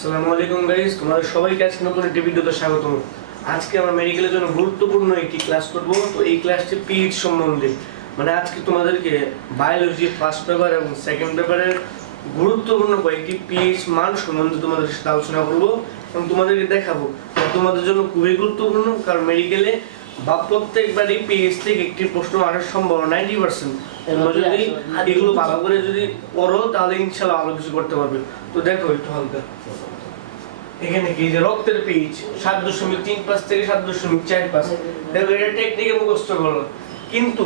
আসসালামু আলাইকুম গাইস, তোমাদের সবাইকে আজকে নতুন একটি ভিডিওতে স্বাগতম। আজকে আমরা মেডিকেলের জন্য গুরুত্বপূর্ণ একটি ক্লাস করব। তো এই ক্লাসটি পিএইচ সম্বন্ধে, মানে আজকে তোমাদেরকে বায়োলজি ফার্স্ট পেপার এবং সেকেন্ড পেপারের গুরুত্বপূর্ণ কয়েকটি পিএইচ মান সম্বন্ধে তোমাদের সাথে আলোচনা করব এবং তোমাদেরকে দেখাবো। তোমাদের জন্য খুবই গুরুত্বপূর্ণ, কারণ মেডিকেলে বা প্রত্যেকবারই পিএইচ থেকে একটি প্রশ্ন আসার সম্ভাবনা 90%। তোমরা যদি এগুলো ভালো করে যদি পড়ো তাহলে ইনশাআল্লাহ ভালো কিছু করতে পারবে। তো দেখো একটু হালকা, এখানে কি যে রক্তের পিএইচ 7.35 থেকে 7.45। দেখো এটা টেকনিকে মুখস্থ করো, কিন্তু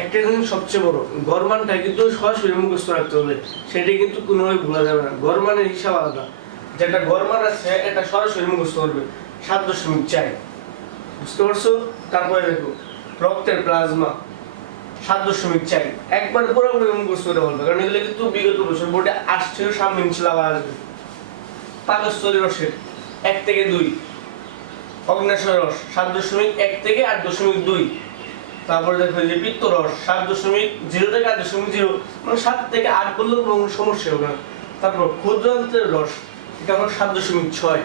একটা জিনিস সবচেয়ে বড়, গড়মানটা কিন্তু সরাসরি মুখস্থ রাখতে হবে, সেটা কিন্তু কোনোভাবে ভোলা যাবে না। গড়মানের হিসাব আলাদা, যেটা গড়মান আছে এটা সরাসরি মুখস্থ করবে 7.4, বুঝতে পারছো? তারপরে দেখো রক্তের প্লাজমা 7.4, একবার পুরোপুরি মুখস্থ করে বলবে, কারণ এগুলো কিন্তু বিগত বছর বোর্ডে আসছে, সামনে ইনশাআল্লাহ আসবে। পাকস্থলী রসের 1 থেকে 2, অগ্ন্যাশয় রস 7.1 থেকে 8.2, তারপরে দেখো যে পিত্ত রস 7.0 থেকে 8.0, মানে 7 থেকে 8 বললেও কোনো সমস্যা হবে না। তারপর ক্ষুদ্রান্ত্রের রস, এটা হলো 7.6,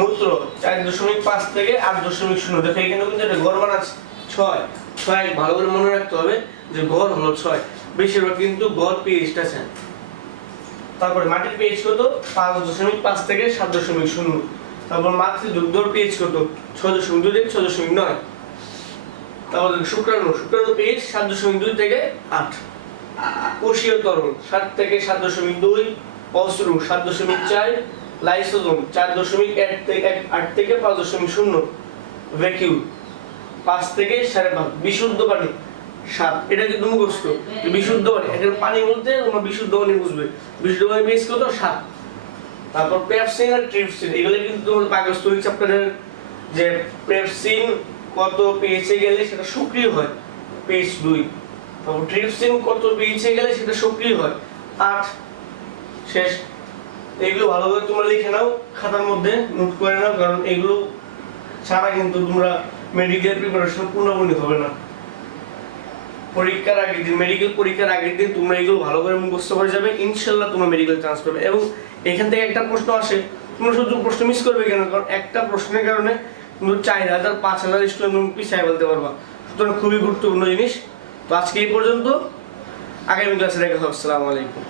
মূত্র 4.5 থেকে 8.0। দেখো এখানে কিন্তু একটা গড় আছে 6, ভালো করে মনে রাখতে হবে যে গড় হলো 6, বেশিরভাগ কিন্তু গড় পিএইচটা আছে। তারপরে মাটির পিএইচ কত 5.5 থেকে 7.0। তারপর মাতৃদুগ্ধর পিএইচ কত 6.2 থেকে 6.9। তারপর শুক্রাণু পিএইচ 7.2 থেকে 8। কোষীয় তরল 7 থেকে 7.2, অশ্রু 7.4, লাইসোজোম 4.8 থেকে 5.0, ভ্যাকিউম 5 থেকে 5.5, বিশুদ্ধ পানি 7। এটা কিন্তু মুখস্থ, বিশুদ্ধ পানি, এখানে পানি বলতে তোমরা বিশুদ্ধ পানি বুঝবে। বিশুদ্ধ পানি বেশ কত 7। তারপর পেপসিন আর ট্রিপসিন, এগুলো কিন্তু তোমার পাকস্থলী চ্যাপ্টারের, যে পেপসিন কত পিএইচে গেলে সেটা সক্রিয় হয় পিএইচ 2, তারপর ট্রিপসিন কত পিএইচে গেলে সেটা সক্রিয় হয় 8। শেষ। এগুলো ভালোভাবে তোমরা লিখে নাও, খাতার মধ্যে নোট করে নাও, কারণ এগুলো ছাড়া কিন্তু তোমরা মেডিকেল প্রিপারেশন পূর্ণপূর্ণ হবে না। পরীক্ষার আগের দিন, মেডিকেল পরীক্ষার আগের দিন তোমরা এগুলো ভালো করে মুখস্থ করে যাবে, ইনশাআল্লাহ তোমরা মেডিকেল চান্স পাবে। এবং এখান থেকে একটা প্রশ্ন আসে, তোমরা শুধু প্রশ্ন মিস করবে কেন? কারণ একটা প্রশ্নের কারণে কিন্তু 4000-5000 স্টুডেন্ট তুমি পিছিয়ে ফেলতে পারবা। সুতরাং খুবই গুরুত্বপূর্ণ জিনিস। তো আজকে এই পর্যন্ত, আগামী ক্লাসে দেখা হবে। আসসালামু আলাইকুম।